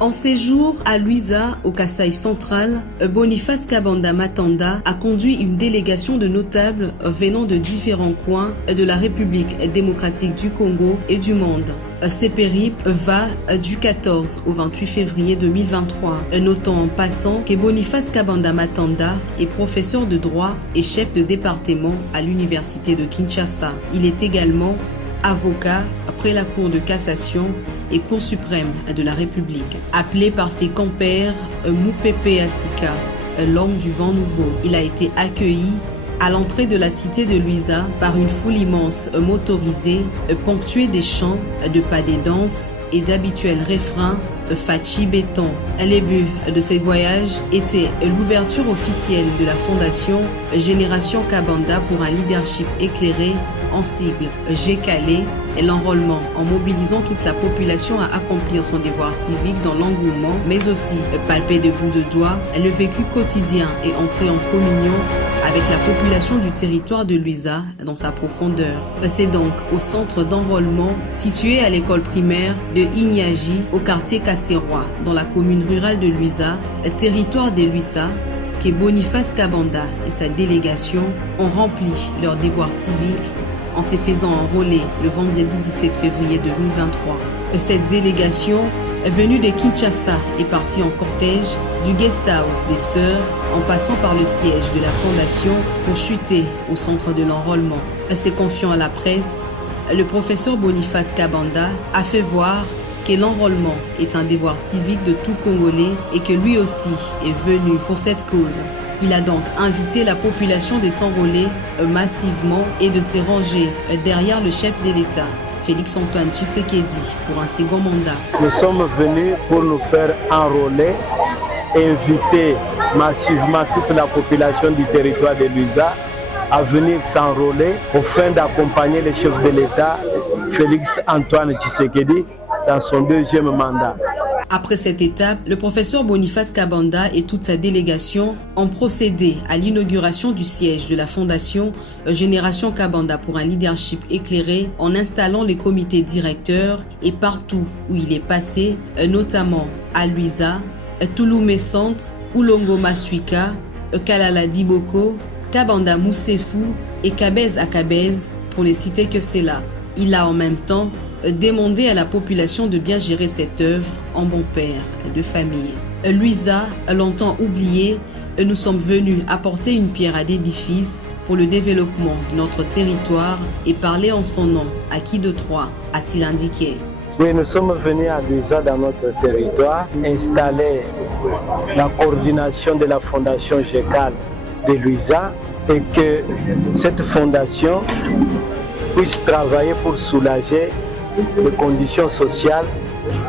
En séjour à Luiza, au Kasaï central, Boniface Kabanda Matanda a conduit une délégation de notables venant de différents coins de la République démocratique du Congo et du monde. Ces périples va du 14 au 28 février 2023. Notons en passant que Boniface Kabanda Matanda est professeur de droit et chef de département à l'université de Kinshasa. Il est également avocat après la Cour de cassation et Cour suprême de la République. Appelé par ses compères Moupepe Asika, l'homme du vent nouveau, il a été accueilli à l'entrée de la cité de Luiza par une foule immense motorisée, ponctuée des chants, de pas des danses et d'habituels refrains Fachi Béton. Les buts de ce voyage était l'ouverture officielle de la fondation Génération Kabanda pour un leadership éclairé, en sigle GCALE, et l'enrôlement en mobilisant toute la population à accomplir son devoir civique dans l'engouement, mais aussi palper de bout de doigt le vécu quotidien et entrer en communion avec la population du territoire de Luiza dans sa profondeur. C'est donc au centre d'enrôlement situé à l'école primaire de Ignagi au quartier Kasseroi dans la commune rurale de Luiza, territoire des Luiza, que Boniface Kabanda et sa délégation ont rempli leur devoir civique en se faisant enrôler le vendredi 17 février 2023. Cette délégation venue de Kinshasa est partie en cortège du guest house des Sœurs en passant par le siège de la fondation pour chuter au centre de l'enrôlement. Se confiant à la presse, le professeur Boniface Kabanda a fait voir que l'enrôlement est un devoir civique de tout Congolais et que lui aussi est venu pour cette cause. Il a donc invité la population de s'enrôler massivement et de se ranger derrière le chef de l'État, Félix Antoine Tshisekedi, pour un second mandat. Nous sommes venus pour nous faire enrôler et inviter massivement toute la population du territoire de Luiza à venir s'enrôler afin d'accompagner le chef de l'État, Félix Antoine Tshisekedi, dans son deuxième mandat. Après cette étape, le professeur Boniface Kabanda et toute sa délégation ont procédé à l'inauguration du siège de la fondation Génération Kabanda pour un leadership éclairé en installant les comités directeurs et partout où il est passé, notamment à Luiza, Touloumé Centre, Oulongo Masuika, Kalala Diboko, Kabanda Moussefou et Kabez à Kabez pour les citer que c'est là. Il a en même temps demandé à la population de bien gérer cette œuvre en bon père de famille. Luiza, longtemps oublié, nous sommes venus apporter une pierre à l'édifice pour le développement de notre territoire et parler en son nom. À qui de Troyes a-t-il indiqué? Oui, nous sommes venus à Luiza dans notre territoire, installer la coordination de la fondation GCALE de Luiza et que cette fondation puisse travailler pour soulager les conditions sociales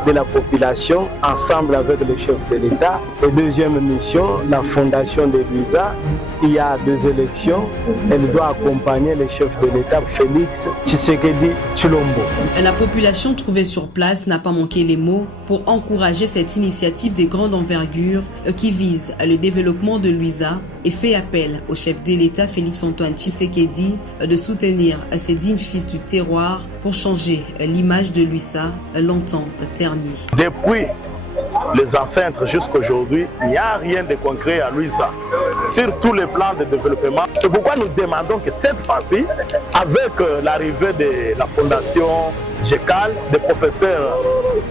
de la population ensemble avec le chef de l'État. Et deuxième mission, la fondation de Luiza, il y a deux élections, elle doit accompagner le chef de l'État, Félix Tshisekedi Tshilombo. La population trouvée sur place n'a pas manqué les mots pour encourager cette initiative de grande envergure qui vise le développement de Luiza et fait appel au chef de l'État Félix Antoine Tshisekedi de soutenir ces dignes fils du terroir pour changer l'image de Luiza longtemps ternie. Depuis les ancêtres jusqu'à aujourd'hui, il n'y a rien de concret à Luiza sur tous les plans de développement. C'est pourquoi nous demandons que cette fois-ci, avec l'arrivée de la fondation GCALE, du professeur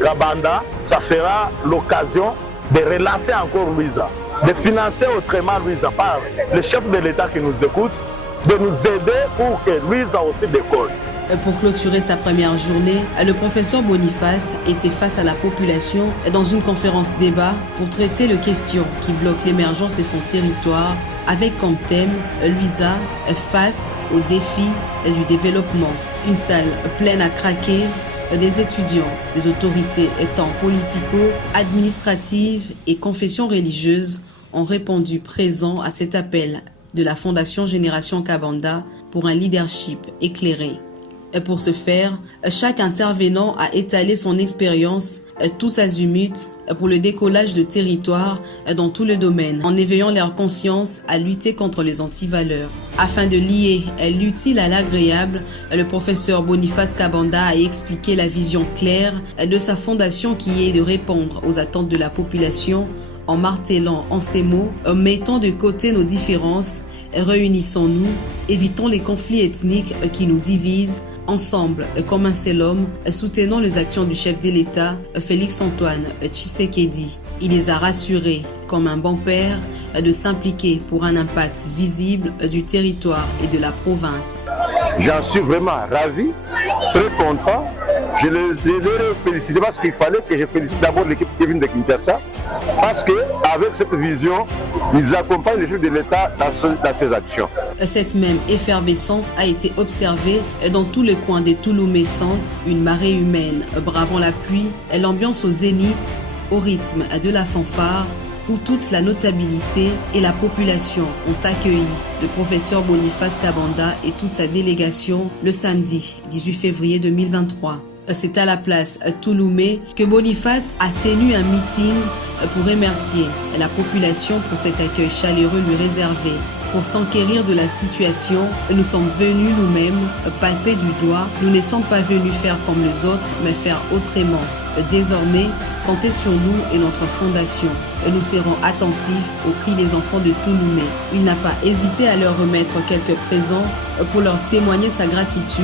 Kabanda, ça sera l'occasion de relancer encore Luiza, de financer autrement Luiza par le chef de l'État qui nous écoute, de nous aider pour que Luiza aussi décolle. Pour clôturer sa première journée, le professeur Boniface était face à la population dans une conférence débat pour traiter les questions qui bloquent l'émergence de son territoire avec comme thème Luiza face aux défis du développement. Une salle pleine à craquer, des étudiants, des autorités étant politico-administratives et confessions religieuses ont répondu présents à cet appel de la Fondation Génération Kabanda pour un leadership éclairé. Pour ce faire, chaque intervenant a étalé son expérience tous azimuts pour le décollage de territoires dans tous les domaines, en éveillant leur conscience à lutter contre les antivaleurs. Afin de lier l'utile à l'agréable, le professeur Boniface Kabanda a expliqué la vision claire de sa fondation qui est de répondre aux attentes de la population en martelant en ces mots « Mettons de côté nos différences, réunissons-nous, évitons les conflits ethniques qui nous divisent, ensemble, comme un seul homme, soutenant les actions du chef de l'État, Félix-Antoine Tshisekedi. » Il les a rassurés, comme un bon père, de s'impliquer pour un impact visible du territoire et de la province. J'en suis vraiment ravi, très content. Je les félicite parce qu'il fallait que je félicite d'abord l'équipe qui vient de Kinshasa, parce qu'avec cette vision, ils accompagnent les chefs de l'État dans ses actions. Cette même effervescence a été observée dans tous les coins des Touloumé Centre, une marée humaine bravant la pluie, l'ambiance au zénith, au rythme de la fanfare, où toute la notabilité et la population ont accueilli le professeur Boniface Kabanda et toute sa délégation le samedi 18 février 2023. C'est à la place Touloumé que Boniface a tenu un meeting pour remercier la population pour cet accueil chaleureux lui réservé. Pour s'enquérir de la situation, nous sommes venus nous-mêmes palper du doigt. Nous ne sommes pas venus faire comme les autres, mais faire autrement. Désormais, comptez sur nous et notre fondation. Nous serons attentifs aux cris des enfants de Touloumé. Il n'a pas hésité à leur remettre quelques présents pour leur témoigner sa gratitude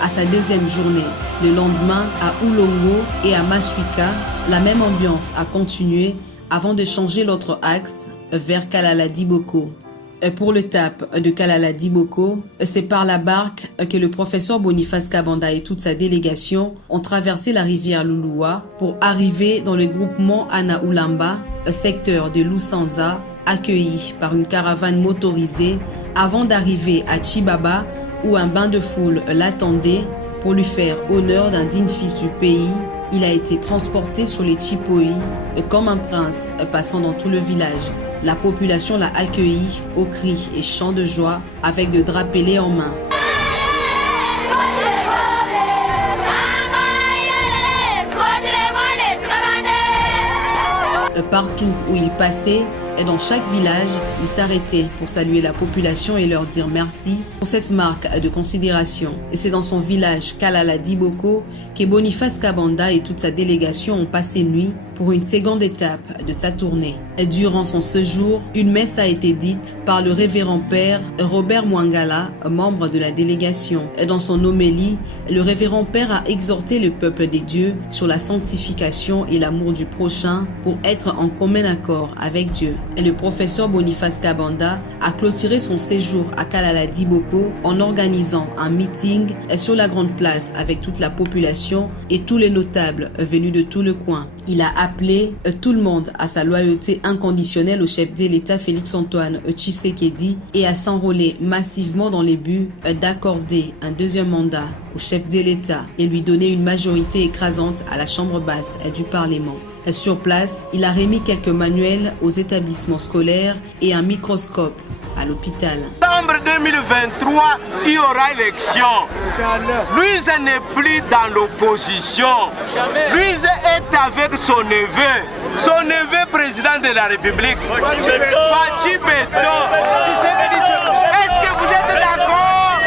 à sa deuxième journée. Le lendemain, à Oulongo et à Masuika, la même ambiance a continué avant de changer l'autre axe vers Kalala-Diboko. Pour le TAP de Kalala-Diboko, c'est par la barque que le professeur Boniface Kabanda et toute sa délégation ont traversé la rivière Lulua pour arriver dans le groupement Anaoulamba, secteur de Lusanza, accueilli par une caravane motorisée avant d'arriver à Chibaba où un bain de foule l'attendait pour lui faire honneur d'un digne fils du pays. Il a été transporté sur les Chipoi comme un prince passant dans tout le village. La population l'a accueilli aux cris et chants de joie avec de drapélés en main. Partout où il passait, et dans chaque village, il s'arrêtait pour saluer la population et leur dire merci pour cette marque de considération. Et c'est dans son village Kalala-Diboko que Boniface Kabanda et toute sa délégation ont passé nuit pour une seconde étape de sa tournée. Et durant son séjour, une messe a été dite par le révérend père Robert Mwangala, membre de la délégation. Et dans son homélie, le révérend père a exhorté le peuple des dieux sur la sanctification et l'amour du prochain pour être en commun accord avec Dieu. Et le professeur Boniface Kabanda a clôturé son séjour à Kalala-Diboko en organisant un meeting sur la grande place avec toute la population et tous les notables venus de tout le coin. Il a appelé tout le monde à sa loyauté inconditionnelle au chef de l'État Félix-Antoine Tshisekedi et à s'enrôler massivement dans les buts d'accorder un deuxième mandat au chef de l'État et lui donner une majorité écrasante à la Chambre basse du Parlement. Sur place, il a remis quelques manuels aux établissements scolaires et un microscope à l'hôpital. En septembre 2023, il y aura élection. Louise n'est plus dans l'opposition. Louise est avec son neveu président de la République, Fachi Beton. Est-ce que vous êtes d'accord?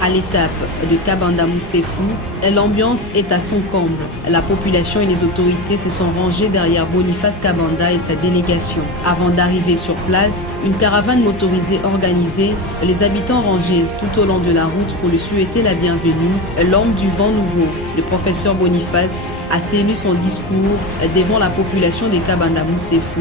À l'étape de Kabanda Moussefou, l'ambiance est à son comble. La population et les autorités se sont rangées derrière Boniface Kabanda et sa délégation. Avant d'arriver sur place, une caravane motorisée organisée, les habitants rangés tout au long de la route pour lui souhaiter la bienvenue. L'homme du vent nouveau, le professeur Boniface, a tenu son discours devant la population de Kabanda Moussefou,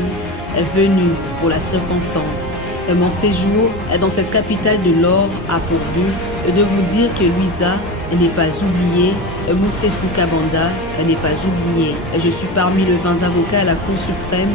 venue pour la circonstance. Mon séjour dans cette capitale de l'or a pour but de vous dire que Luisa n'est pas oubliée, Moussefou Kabanda n'est pas oublié. Je suis parmi les 20 avocats à la Cour suprême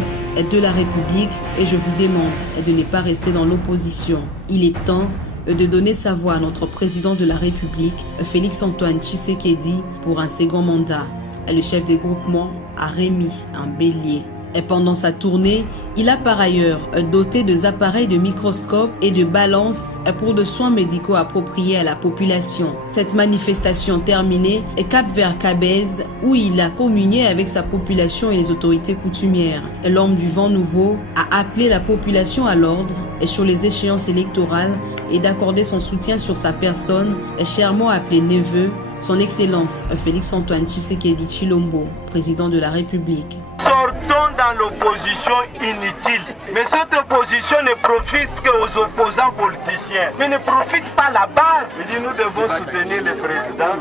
de la République et je vous demande de ne pas rester dans l'opposition. Il est temps de donner sa voix à notre président de la République, Félix-Antoine Tshisekedi, pour un second mandat. Le chef des groupements a remis un bélier Et pendant sa tournée, il a par ailleurs doté des appareils de microscope et de balances pour de soins médicaux appropriés à la population. Cette manifestation terminée, cap vers Cabez, où il a communié avec sa population et les autorités coutumières. L'homme du vent nouveau a appelé la population à l'ordre et sur les échéances électorales et d'accorder son soutien sur sa personne, chèrement appelé neveu, son Excellence Félix-Antoine Tshisekedi Tshilombo, président de la République. Sortons dans l'opposition inutile. Mais cette opposition ne profite qu'aux opposants politiciens. Mais ne profite pas à la base. Il dit nous devons soutenir le président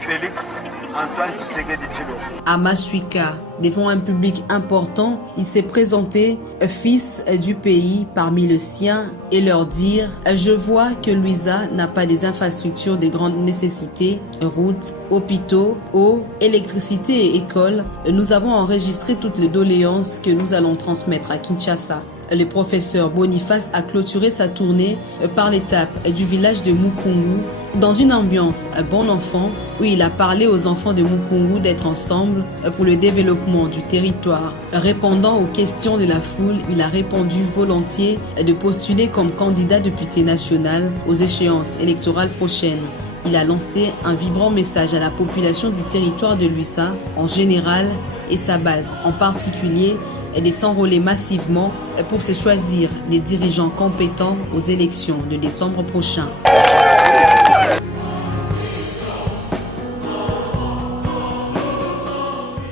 Félix-Antoine Tshisekedi Tshilombo. À Masuika, devant un public important, il s'est présenté fils du pays parmi le sien et leur dire « Je vois que Luiza n'a pas des infrastructures de grande nécessité, routes, hôpitaux, eau, électricité et écoles. Nous avons enregistré toutes les doléances que nous allons transmettre à Kinshasa. » Le professeur Boniface a clôturé sa tournée par l'étape du village de Mukungu dans une ambiance bon enfant où il a parlé aux enfants de Mukungu d'être ensemble pour le développement du territoire. Répondant aux questions de la foule, il a répondu volontiers de postuler comme candidat député national aux échéances électorales prochaines. Il a lancé un vibrant message à la population du territoire de Luisa en général et sa base en particulier et de s'enrôler massivement pour se choisir les dirigeants compétents aux élections de décembre prochain.